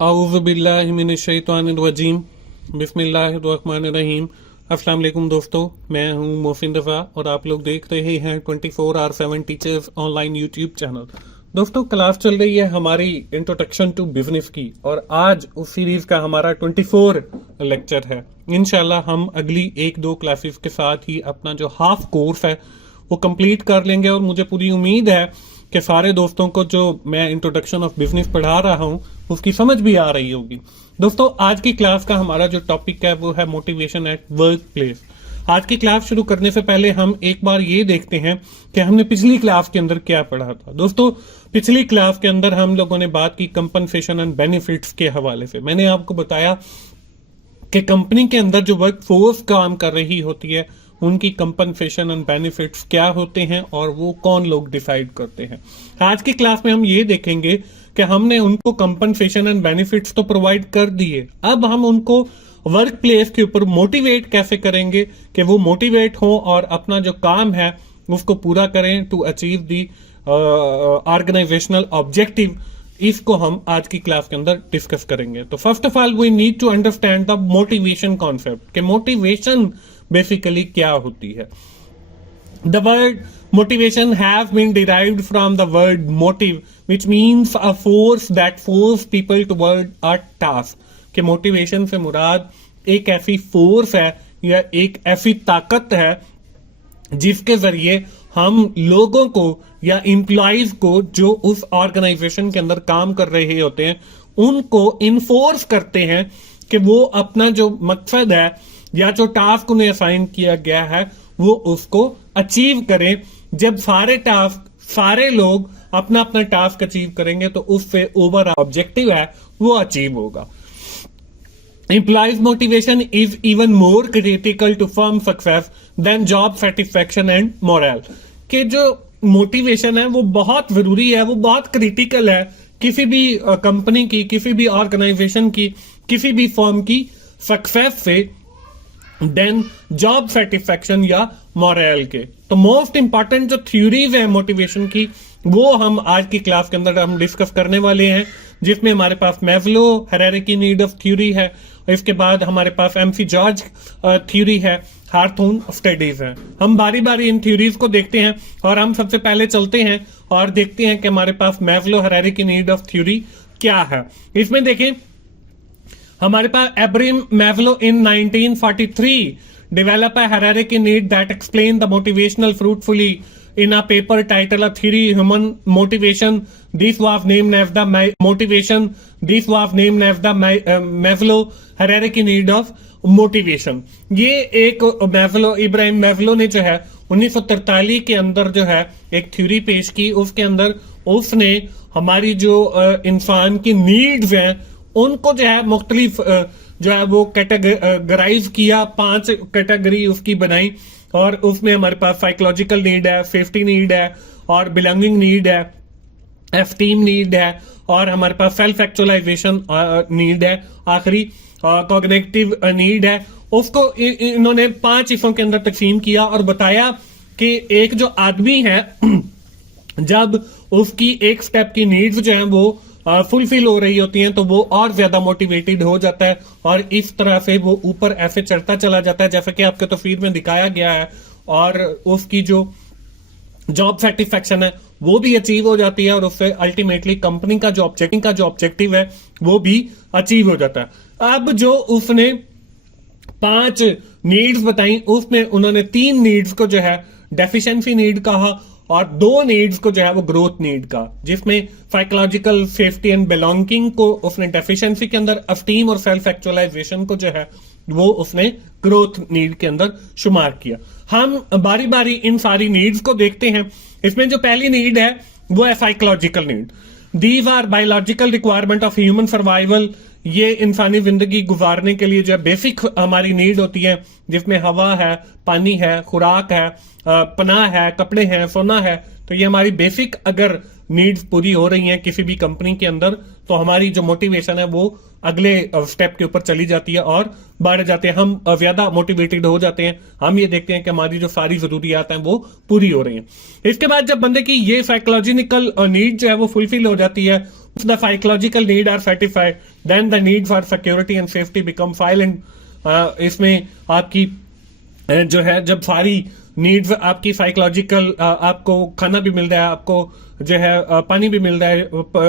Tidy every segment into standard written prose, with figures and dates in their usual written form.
आऊज़ुबिल्लाहिमिनश्शैतानिर्रजीम बिस्मिल्लाहिर्रहमानिर्रहीम। अस्सलाम वालेकुम दोस्तों, मैं हूं मोहसिन रफ़ा और आप लोग देख रहे हैं 24/7 टीचर्स ऑनलाइन यूट्यूब चैनल। दोस्तों, क्लास चल रही है हमारी इंट्रोडक्शन टू बिजनेस की और आज उस सीरीज का हमारा 24 लेक्चर है। इंशाल्लाह हम अगली 1-2 क्लासेस के साथ ही अपना जो हाफ कोर्स है वो कंप्लीट कर लेंगे और मुझे पूरी उम्मीद है कि सारे दोस्तों को जो मैं इंट्रोडक्शन ऑफ बिजनेस पढ़ा रहा हूं उसकी समझ भी आ रही होगी। दोस्तों, आज की क्लास का हमारा जो टॉपिक है वो है मोटिवेशन एट वर्क प्लेस। आज की क्लास शुरू करने से पहले हम एक बार ये देखते हैं कि हमने पिछली क्लास के अंदर क्या पढ़ा था। दोस्तों, पिछली क्लास के अंदर हम लोगों ने बात की कंपनसेशन एंड बेनिफिट्स के हवाले से। मैंने आपको बताया कि कंपनी के अंदर जो वर्क फोर्स काम कर रही होती है उनकी कंपनसेशन एंड बेनिफिट्स क्या होते हैं और वो कौन लोग डिसाइड करते हैं। आज की क्लास में हम ये देखेंगे कि हमने उनको कंपनसेशन एंड बेनिफिट्स तो प्रोवाइड कर दिए, अब हम उनको वर्क प्लेस के ऊपर मोटिवेट कैसे करेंगे कि वो मोटिवेट हो और अपना जो काम है उसको पूरा करें to achieve the organisational objective. इसको हम आज की क्लास के अंदर डिस्कस करेंगे। तो first of all we need to understand the motivation concept कि मोटिवेशन बेसिकली क्या होती है। The word motivation has been derived from the word motive, which means a force that force people toward a task. कि motivation से मुराद एक ऐसी force है या एक ऐसी ताकत है जिसके जरिए हम लोगों को या एम्प्लॉइज को जो उस ऑर्गेनाइजेशन के अंदर काम कर रहे होते हैं उनको इन्फोर्स करते हैं कि वो अपना जो मकसद है या जो टास्क उन्हें असाइन किया गया है वो उसको अचीव करें। जब सारे लोग अपना अपना टास्क अचीव करेंगे तो उससे ओवर ऑब्जेक्टिव है वो अचीव होगा। Employees motivation is even more critical to firm success than job satisfaction and morale। कि जो मोटिवेशन है वो बहुत जरूरी है, वो बहुत क्रिटिकल है किसी भी कंपनी की, किसी भी ऑर्गेनाइजेशन की, किसी भी फर्म की सक्सेस से देन जॉब सेटिस्फैक्शन या मोरल के। तो मोस्ट इंपॉर्टेंट जो थ्योरीज है मोटिवेशन की वो हम आज की क्लास के अंदर हम डिस्कस करने वाले हैं, जिसमें हमारे पास Maslow hierarchy need of theory है, इसके बाद हमारे पास एमसी जॉर्ज थ्योरी है, हार्थून स्टडीज है। हम बारी बारी इन थ्योरीज को देखते हैं और हम सबसे पहले चलते हैं और देखते हैं कि हमारे पास Maslow hierarchy need of theory क्या है। इसमें देखें हमारे पास Abraham Maslow in 1943 develop a hierarchy need that explain the motivational fruitfully in a paper titled A Theory Human Motivation. This was named as the Maslow hierarchy need of motivation। ये एक Ibrahim Maslow ने जो है 1943 के अंदर जो है एक थ्योरी पेश की। उसके अंदर उसने हमारी जो इंसान की नीड्स हैं उनको जो है मुख्तलिफ जो है वो कैटेगराइज किया, 5 कैटेगरी उसकी बनाई और उसमें हमारे पास साइकोलॉजिकल नीड है, सेफ्टी नीड है और बिलोंगिंग नीड है, एस्टीम नीड है और हमारे पास सेल्फ एक्चुअलाइजेशन नीड है, आखिरी कॉग्निटिव नीड है। उसको इन्होंने 5 हिस्सों के अंदर तकसीम किया और बताया कि एक जो आदमी है जब उसकी एक स्टेप की नीड्स जो है वो फुलफिल हो रही होती हैं तो वो और ज्यादा मोटिवेटेड हो जाता है और इस तरह से वो ऊपर ऐसे चढ़ता चला जाता है जैसा कि आपके तस्वीर में दिखाया गया है, और उसकी जो जॉब सेटिस्फैक्शन है वो भी अचीव हो जाती है और उससे अल्टीमेटली कंपनी का जो ऑब्जेक्टिव है वो भी अचीव हो जाता है। अब जो उसने 5 नीड्स बताई उसमें उन्होंने 3 नीड्स को जो है डेफिशिएंसी नीड कहा और 2 नीड्स को जो है वो ग्रोथ नीड का, जिसमें साइकोलॉजिकल सेफ्टी एंड बिलोंगिंग को उसने डेफिशिएंसी के अंदर, एस्टीम और सेल्फ एक्चुअलाइजेशन को जो है वो उसने ग्रोथ नीड के अंदर शुमार किया। हम बारी बारी इन सारी नीड्स को देखते हैं। इसमें जो पहली नीड है वो है psychological need. These are biological requirement of human survival. ये इंसानी जिंदगी गुजारने के लिए जो है बेसिक हमारी नीड होती है, जिसमें हवा है, पानी है, खुराक है, पनाह है, कपड़े हैं, सोना है। तो ये हमारी बेसिक अगर नीड्स पूरी हो रही हैं किसी भी कंपनी के अंदर तो हमारी जो मोटिवेशन है वो अगले स्टेप के ऊपर चली जाती है और बढ़ जाते हैं, हम ज्यादा मोटिवेटेड हो जाते हैं। हम ये देखते हैं कि हमारी जो सारी जरूरियात हैं वो पूरी हो रही हैं। इसके बाद जब बंदे की ये साइकोलॉजिकल नीड जो है वो फुलफिल हो जाती है, If the psychological need are satisfied, then the need for security and safety become silent. इसमें आपकी जो है जब सारी नीड्स आपकी साइकोलॉजिकल, आपको खाना भी मिल रहा है, आपको जो है पानी भी मिल रहा है,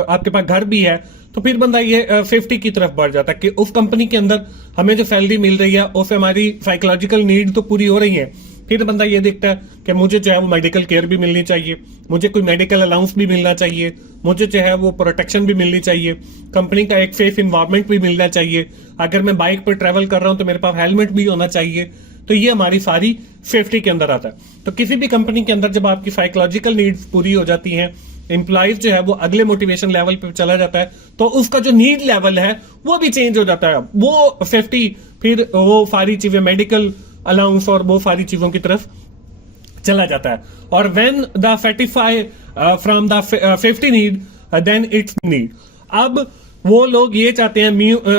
आपके पास घर भी है, तो फिर बंदा ये सेफ्टी की तरफ बढ़ जाता है कि उस कंपनी के अंदर हमें जो सैलरी मिल रही है उससे हमारी साइकोलॉजिकल नीड तो पूरी हो रही है। फिर बंदा ये देखता है कि मुझे जो है वो मेडिकल केयर भी मिलनी चाहिए, मुझे कोई मेडिकल अलाउंस भी मिलना चाहिए, मुझे जो है वो प्रोटेक्शन भी मिलनी चाहिए, कंपनी का एक सेफ इन्वायरमेंट भी मिलना चाहिए, अगर मैं बाइक पर ट्रेवल कर रहा हूं तो मेरे पास हेलमेट भी होना चाहिए। तो ये हमारी सारी सेफ्टी के अंदर आता है। तो किसी भी कंपनी के अंदर जब आपकी साइकोलॉजिकल नीड्स पूरी हो जाती हैं, एम्प्लॉइज जो है वो अगले मोटिवेशन लेवल पे चला जाता है, तो उसका जो नीड लेवल है वो भी चेंज हो जाता है। वो सेफ्टी, फिर वो सारी चीजें, मेडिकल अलाउंस और वो सारी चीजों की तरफ चला जाता है। और when the satisfy from the safety need then it's need. अब वो लोग ये चाहते हैं,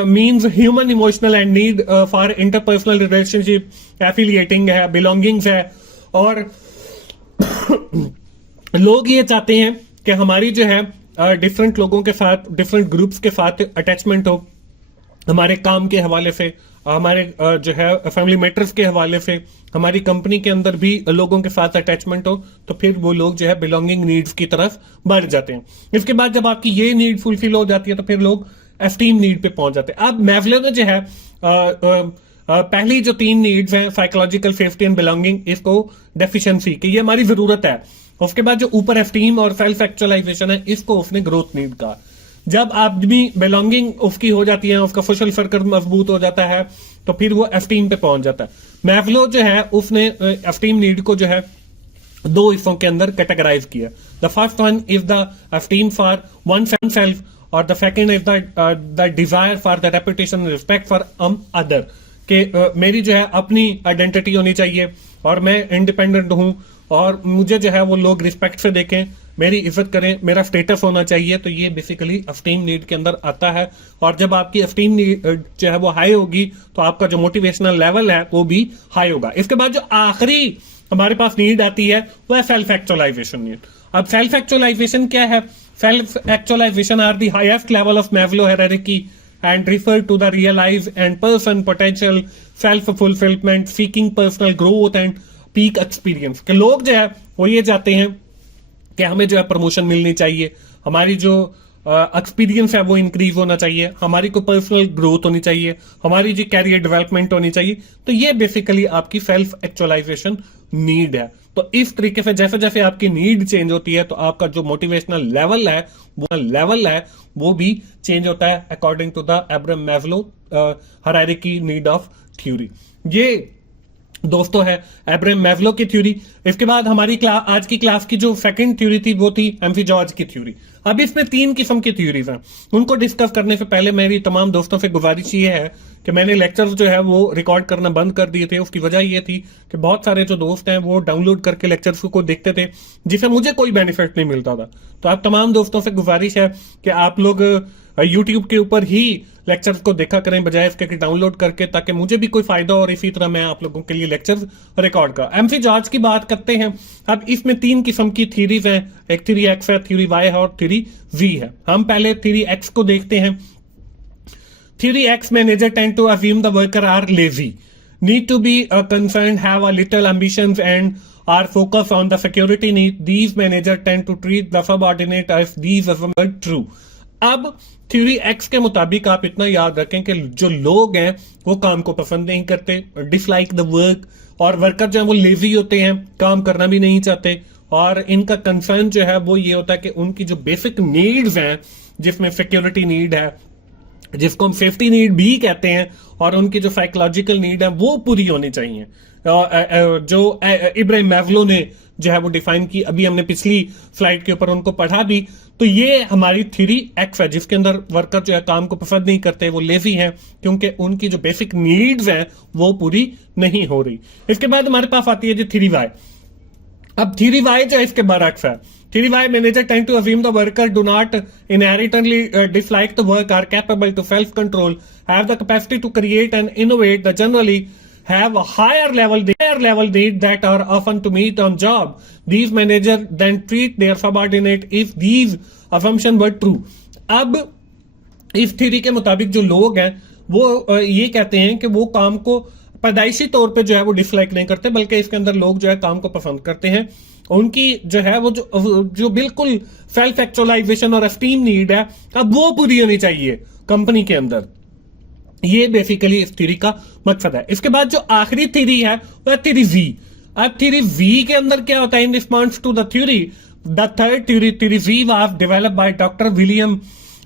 means human emotional and need for interpersonal relationship, affiliating है, बिलोंगिंग्स है, और लोग ये चाहते हैं कि हमारी जो है डिफरेंट लोगों के साथ, डिफरेंट ग्रुप्स के साथ अटैचमेंट हो, हमारे काम के हवाले से, हमारे जो है फैमिली मैटर्स के हवाले से, हमारी कंपनी के अंदर भी लोगों के साथ अटैचमेंट हो, तो फिर वो लोग जो है बिलोंगिंग नीड्स की तरफ बढ़ जाते हैं। इसके बाद जब आपकी ये नीड फुलफिल हो जाती है तो फिर लोग एस्टीम नीड पे पहुंच जाते हैं। अब मैस्लो ने जो है पहली जो 3 नीड्स हैं, साइकोलॉजिकल, सेफ्टी एंड बिलोंगिंग, इसको डेफिशिएंसी कि ये हमारी जरूरत है। उसके बाद जो ऊपर एस्टीम और सेल्फ एक्चुअलाइजेशन है, इसको उसने ग्रोथ नीड कहा। जब आदमी बिलोंगिंग उसकी हो जाती है, उसका सोशल सर्कल मजबूत हो जाता है, तो फिर वो एस्टीम पे पहुंच जाता है। मैस्लो जो है उसने एस्टीम नीड को जो है 2 हिस्सों के अंदर कैटेगराइज किया। The first one is the esteem for one self, और the second is the desire for the reputation, respect for other, कि मेरी जो है अपनी आइडेंटिटी होनी चाहिए और मैं इंडिपेंडेंट हूं, और मुझे जो है वो लोग रिस्पेक्ट से देखें, मेरी इज्जत करें, मेरा स्टेटस होना चाहिए। तो ये बेसिकली एस्टीम नीड के अंदर आता है। और जब आपकी एस्टीम नीड जो है वो हाई होगी तो आपका जो मोटिवेशनल लेवल है वो भी हाई होगा। इसके बाद जो आखिरी हमारे पास नीड आती है वो है सेल्फ एक्चुअलाइजेशन नीड। अब सेल्फ एक्चुअलाइजेशन क्या है? Self actualisation are the highest level of Maslow hierarchy and refer to the realized and person potential, self-fulfillment, seeking personal growth and peak experience। के लोग जो है वो ये चाहते हैं कि हमें जो है प्रमोशन मिलनी चाहिए, हमारी जो एक्सपीरियंस है वो इंक्रीज होना चाहिए, हमारी को पर्सनल ग्रोथ होनी चाहिए, हमारी जो कैरियर डेवलपमेंट होनी चाहिए। तो ये बेसिकली आपकी सेल्फ एक्चुअलाइजेशन नीड है। तो इस तरीके से जैसे जैसे आपकी नीड चेंज होती है तो आपका जो मोटिवेशनल लेवल है वो भी चेंज होता है according to the Abraham Maslow hierarchy need of theory. ये दोस्तों है एब्राहम मैस्लो की थ्योरी। इसके बाद हमारी आज की क्लास की जो सेकंड थ्योरी थी वो थी एम्फी जॉर्ज की थ्योरी। अब इसमें 3 किस्म की थ्योरीज हैं। उनको डिस्कस करने से पहले मेरी तमाम दोस्तों से गुजारिश ये है कि मैंने लेक्चर्स जो है वो रिकॉर्ड करना बंद कर दिए थे। उसकी वजह ये थी कि बहुत सारे जो दोस्त हैं वो डाउनलोड करके लेक्चर्स को देखते थे जिससे मुझे कोई बेनिफिट नहीं मिलता था। तो आप तमाम दोस्तों से गुजारिश है कि आप लोग यूट्यूब के ऊपर ही लेक्चर्स को देखा करें बजाय इसके कि डाउनलोड करके, ताकि मुझे भी कोई फायदा हो और इसी तरह मैं आप लोगों के लिए लेक्चर्स रिकॉर्ड कर। एम्फी जॉर्ज की बात करते हैं। अब इसमें 3 किस्म की थ्योरीज हैं, एक थ्योरी एक्स है, थ्योरी वाई है और थ्योरी वी है। हम पहले थ्योरी एक्स को देखते हैं। Theory X manager tend to assume the worker are lazy, need to be concerned, have a little ambitions and are focused on the security need. These managers tend to treat the subordinate as these assumptions are true. अब theory x के मुताबिक आप इतना याद रखें कि जो लोग हैं वो काम को पसंद नहीं करते, डिसलाइक द वर्क, और वर्कर जो है वो लेजी होते हैं, काम करना भी नहीं चाहते, और इनका कंसर्न जो है वो ये होता है कि उनकी जो बेसिक नीड्स हैं, जिसमें सिक्योरिटी नीड है, जिसको हम सेफ्टी नीड भी कहते हैं, और उनकी जो साइकोलॉजिकल नीड है वो पूरी होनी चाहिए। जो इब्राहिम मैस्लो ने जो है वो डिफाइन की, अभी हमने पिछली स्लाइड के ऊपर उनको पढ़ा भी। तो ये हमारी थ्योरी एक्स है जिसके अंदर वर्कर जो है काम को पसंद नहीं करते, वो लेजी हैं क्योंकि उनकी जो बेसिक नीड्स हैं वो पूरी नहीं हो रही। इसके बाद हमारे पास आती है जो थ्योरी वाई। अब थ्योरी वाई जो है इसके बरअक्स है। Theory Y manager tend to assume the worker do not inherently dislike the work, are capable to self-control, have the capacity to create and innovate, that generally have a higher level need that are often to meet on job. These managers then treat their subordinate if these assumptions were true. अब इस theory के मुताबिक जो लोग हैं वो ये कहते हैं कि वो काम को पैदाइशी तौर पे जो है वो डिसलाइक नहीं करते, बल्कि इसके अंदर लोग जो है काम को पसंद करते हैं। उनकी जो है वो जो बिल्कुल सेल्फ एक्चुअलाइजेशन और एस्टीम नीड है, अब वो पूरी होनी चाहिए कंपनी के अंदर। ये बेसिकली इस थ्योरी का मकसद है। इसके बाद जो आखिरी थ्योरी है वह थ्योरी वी। अब थ्योरी वी के अंदर क्या होता है? In response to the theory, the third theory V was developed by doctor William,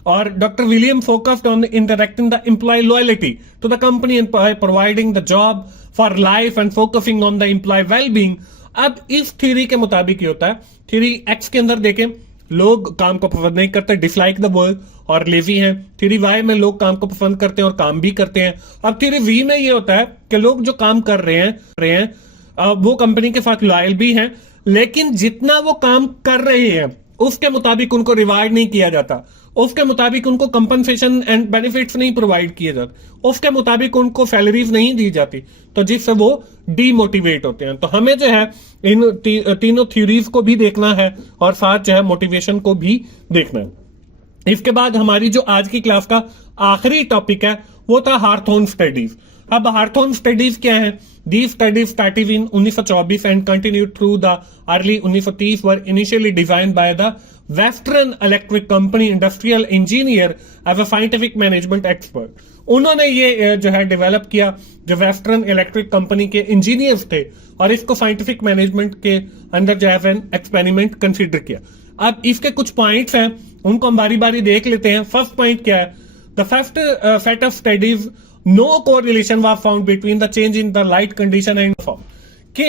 or Dr. William focused on indirecting the employee loyalty to the company and providing the job for life and focusing on the employee well-being। अब इस theory के मुताबिक ये होता है, theory x के अंदर देखें लोग काम को पसंद नहीं करते, डिसलाइक द वर्क और लेजी हैं। थ्योरी वाई में लोग काम को पसंद करते हैं और काम भी करते हैं। अब थ्योरी वी में ये होता है कि लोग जो काम कर रहे हैं वो कंपनी के साथ लॉयल भी हैं, लेकिन जितना वो काम कर रहे हैं उसके मुताबिक उनको रिवार्ड नहीं किया जाता, उसके मुताबिक उनको कंपनसेशन एंड बेनिफिट्स नहीं प्रोवाइड किए जाते, उसके मुताबिक उनको सैलरीज नहीं दी जाती, तो जिससे वो डीमोटिवेट होते हैं। तो हमें जो है इन तीनों थ्योरीज को भी देखना है और साथ जो है मोटिवेशन को भी देखना है। इसके बाद हमारी जो आज की क्लास का आखिरी टॉपिक है वो था हार्थोन स्टडीज। अब हार्थोन स्टडीज क्या है? These studies started in 1924 and continued through the early 1930s, were initially designed by the Western Electric Company industrial engineer as a scientific management expert। उन्होंने ये जो है डेवलप किया, जो वेस्टर्न इलेक्ट्रिक कंपनी के इंजीनियर्स थे, और इसको साइंटिफिक मैनेजमेंट के अंदर जो है एक्सपेरिमेंट कंसिडर किया। अब इसके कुछ पॉइंट्स हैं, उनको हम बारी बारी देख लेते हैं। फर्स्ट पॉइंट क्या है? The first set of studies no correlation was found between the change in the light condition and perform। कि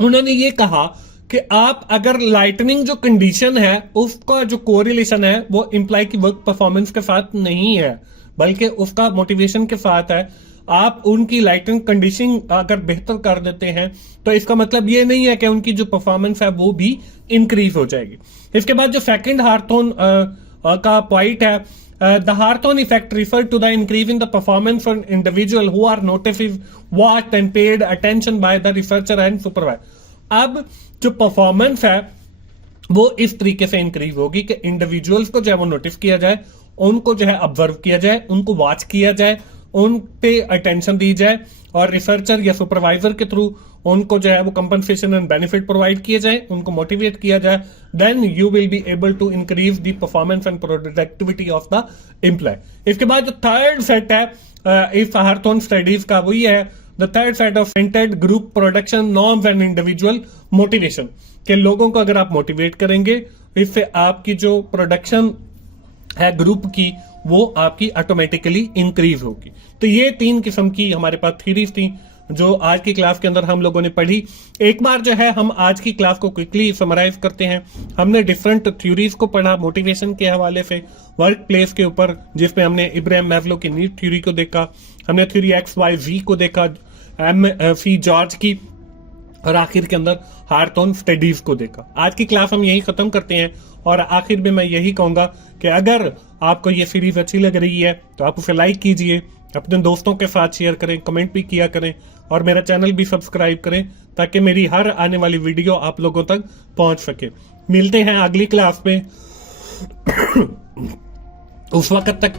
उन्होंने ये कहा कि आप अगर लाइटनिंग जो कंडीशन है उसका जो कोरिलेशन है वो इंप्लाई की वर्क परफॉर्मेंस के साथ नहीं है, बल्कि उसका मोटिवेशन के साथ है। आप उनकी लाइटनिंग कंडीशन अगर बेहतर कर देते हैं तो इसका मतलब ये नहीं है कि उनकी जो परफॉर्मेंस है वो भी इंक्रीज हो जाएगी। इसके बाद जो सेकंड हार्थोन का पॉइंट है, the Hawthorne effect referred to the increase in the performance for individual who are noticed, watched and paid attention by the researcher and supervisor। अब जो परफॉर्मेंस है वो इस तरीके से इंक्रीज होगी कि इंडिविजुअल्स को जो है वो नोटिस किया जाए, उनको जो है ऑब्जर्व किया जाए, उनको वॉच किया जाए, उन पे अटेंशन दी जाए, और रिसर्चर या सुपरवाइजर के थ्रू उनको जो है वो कंपनसेशन एंड बेनिफिट प्रोवाइड किए जाए, उनको मोटिवेट किया जाए। Then you will be able to increase the performance and productivity of the employ. इसके बाद जो थर्ड सेट है इस हार्थोन स्टडीज का, वो ये है the third set of centred group production norms and individual motivation. के लोगों को अगर आप मोटिवेट करेंगे, इससे आपकी जो प्रोडक्शन है ग्रुप की वो आपकी ऑटोमेटिकली इंक्रीज होगी। तो ये तीन किस्म की हमारे पास थ्योरीज थी जो आज की क्लास के अंदर हम लोगों ने पढ़ी। एक बार जो है हम आज की क्लास को क्विकली समराइज करते हैं। हमने डिफरेंट थ्योरीज को पढ़ा मोटिवेशन के हवाले से, वर्क प्लेस के ऊपर, जिसमें हमने इब्राहिम मैस्लो की नीड थ्योरी को देखा, हमने थ्योरी XYZ को देखा, M.C. जॉर्ज की, और आखिर के अंदर हार्थोन स्टडीज को देखा। आज की क्लास हम यही खत्म करते हैं, और आखिर में मैं यही कहूंगा कि अगर आपको ये सीरीज अच्छी लग रही है तो आप उसे लाइक कीजिए, अपने दोस्तों के साथ शेयर करें, कमेंट भी किया करें, और मेरा चैनल भी सब्सक्राइब करें ताकि मेरी हर आने वाली वीडियो आप लोगों तक पहुंच सके। मिलते हैं अगली क्लास में, उस वक्त तक